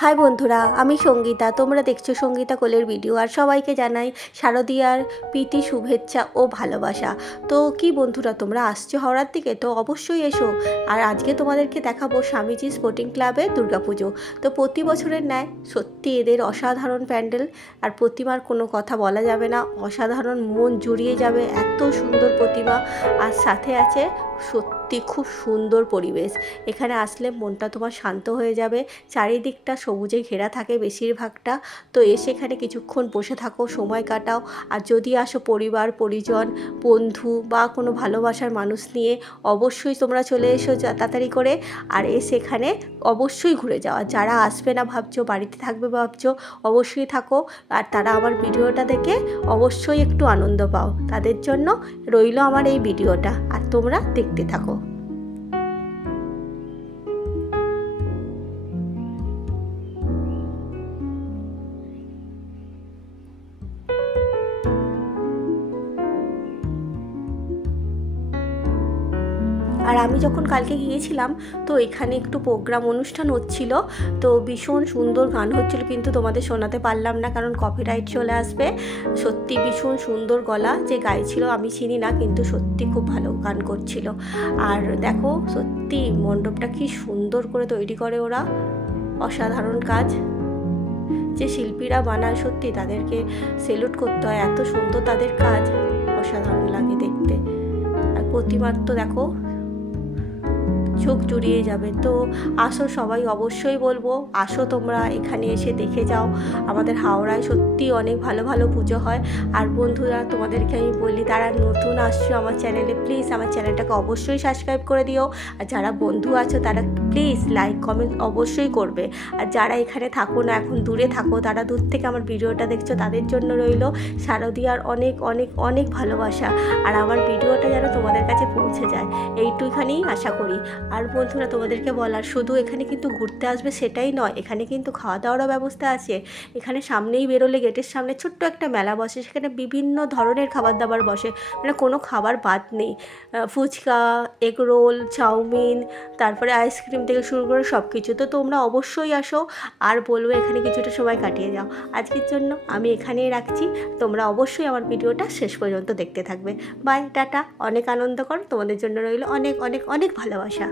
High বন্ধুরা, আমি সঙ্গীতা। তোমরা দেখছো সঙ্গীতা কোলের ভিডিও। আর সবাইকে জানাই শারদীয়ার প্রীতি, শুভেচ্ছা ও ভালোবাসা। তো কি বন্ধুরা, তোমরা আসছো হাওড়ার দিকে? তো অবশ্যই এসো। আর আজকে তোমাদেরকে দেখাবো স্বামীজি স্পোর্টিং ক্লাবে দুর্গাপুজো। তো প্রতি বছরের ন্যায় সত্যি এদের অসাধারণ প্যান্ডেল, আর প্রতিমার কোনো কথা বলা যাবে না। অসাধারণ, মন জুড়িয়ে যাবে, এত সুন্দর প্রতিমা। আর সাথে আছে সত্যি খুব সুন্দর পরিবেশ। এখানে আসলে মনটা তোমার শান্ত হয়ে যাবে। চারিদিকটা সবুজে ঘেরা থাকে বেশিরভাগটা। তো এসে এখানে কিছুক্ষণ বসে থাকো, সময় কাটাও। আর যদি আসো পরিবার পরিজন, বন্ধু বা কোনো ভালোবাসার মানুষ নিয়ে, অবশ্যই তোমরা চলে এসো তাড়াতাড়ি করে। আর এসে এখানে অবশ্যই ঘুরে যাওয়া। যারা আসবে না ভাবছো, বাড়িতে থাকবে ভাবছো, অবশ্যই থাকো। আর তারা আমার ভিডিওটা দেখে অবশ্যই একটু আনন্দ পাও, তাদের জন্য রইল আমার এই ভিডিওটা। আর তোমরা দেখতে থাকো। আর আমি যখন কালকে গিয়েছিলাম, তো এখানে একটু প্রোগ্রাম অনুষ্ঠান হচ্ছিল। তো ভীষণ সুন্দর গান হচ্ছিল, কিন্তু তোমাদের শোনাতে পারলাম না, কারণ কপিরাইট চলে আসবে। সত্যি ভীষণ সুন্দর গলা যে গাইছিল, আমি চিনি না, কিন্তু সত্যি খুব ভালো গান করছিল। আর দেখো সত্যি মণ্ডপটা কি সুন্দর করে তৈরি করে ওরা, অসাধারণ কাজ। যে শিল্পীরা বানায় সত্যি তাদেরকে সেলুট করতে হয়, এত সুন্দর তাদের কাজ, অসাধারণ লাগে দেখতে। আর প্রতিমার তো দেখো চোখ জুড়িয়ে যাবে। তো আসো সবাই, অবশ্যই বলবো আসো তোমরা, এখানে এসে দেখে যাও। আমাদের হাওড়ায় সত্যি অনেক ভালো ভালো পুজো হয়। আর বন্ধুরা, তোমাদেরকে আমি বলি, তারা নতুন আসছো আমার চ্যানেলে, প্লিজ আমার চ্যানেলটাকে অবশ্যই সাবস্ক্রাইব করে দিও। আর যারা বন্ধু আছো তারা প্লিজ লাইক কমেন্ট অবশ্যই করবে। আর যারা এখানে থাকো না, এখন দূরে থাকো, তারা দূর থেকে আমার ভিডিওটা দেখছো, তাদের জন্য রইল শারদীয়ার অনেক অনেক অনেক ভালোবাসা। আর আমার ভিডিওটা যেন তোমাদের কাছে পৌঁছে যায়, এইটুখানেই আশা করি। আর বন্ধুরা, তোমাদেরকে বলার, শুধু এখানে কিন্তু ঘুরতে আসবে সেটাই নয়, এখানে কিন্তু খাওয়া দাওয়ারও ব্যবস্থা আছে। এখানে সামনেই বেরোলে গেটের সামনে ছোট্ট একটা মেলা বসে, সেখানে বিভিন্ন ধরনের খাবার দাবার বসে, মানে কোনো খাবার বাদ নেই। ফুচকা, এগ রোল, চাউমিন, তারপরে আইসক্রিম থেকে শুরু করে সব কিছু। তো তোমরা অবশ্যই আসো, আর বলবো এখানে কিছুটা সময় কাটিয়ে যাও। আজকের জন্য আমি এখানেই রাখছি। তোমরা অবশ্যই আমার ভিডিওটা শেষ পর্যন্ত দেখতে থাকবে। Bye, tata. অনেক আনন্দ করো, তোমাদের জন্য রইল অনেক অনেক অনেক ভালোবাসা।